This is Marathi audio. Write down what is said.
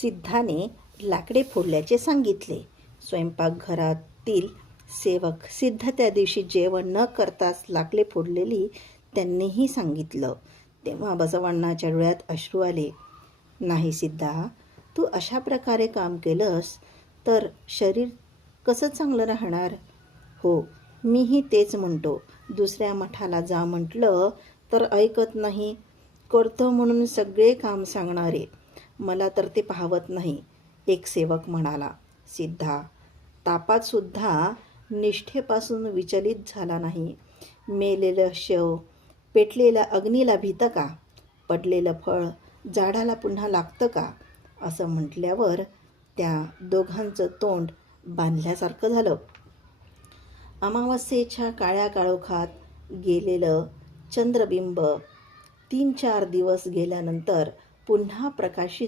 सिद्धाने लाकडे फोडल्याचे सांगितले. स्वयंपाकघरातील सेवक सिद्ध त्या दिवशी जेवण न करताच लाकडे फोडलेली त्यांनीही सांगितलं. तेव्हा बसवण्णाच्या डोळ्यात अश्रू आले. नाही सिद्धा, तू अशा प्रकारे काम केलंस तर शरीर कसं चांगलं राहणार? हो, मीही तेच म्हणतो. दुसऱ्या मठाला जा म्हटलं तर ऐकत नाही. करतो म्हणून सगळे काम सांगणारे. मला तर ते पाहवत नाही, एक सेवक म्हणाला. सिद्धा तापात सुद्धा निष्ठेपासून विचलित झाला नाही. मेलेलं शव पेटलेल्या अग्नीला भीतं का? पडलेलं फळ झाडाला पुन्हा लागतं का? असं म्हटल्यावर त्या दोघांचं तोंड बांधल्यासारखं झालं. अमावस्येच्या काळ्या काळोखात गेलेलं चंद्रबिंब 3-4 दिवस गेल्यानंतर पुन्हा प्रकाशित